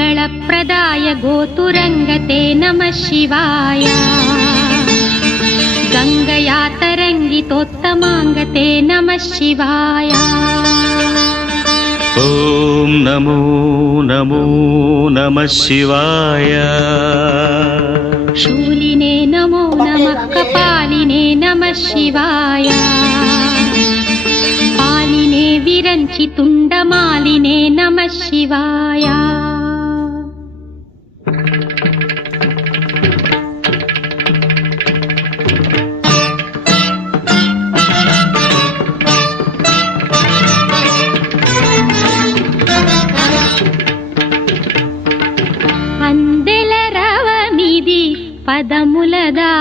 మంగళప్రదాయ గోతురంగతే నమః శివాయ గంగయాతరంగితోత్తమాంగతే నమః శివాయ ఓం నమో నమో నమః శివాయ శూలినే నమో నమః కపాలినే నమః శివాయ పాలినే విరంచి తుండమాలినే నమః శివాయ అందెల రవమిది పదములదా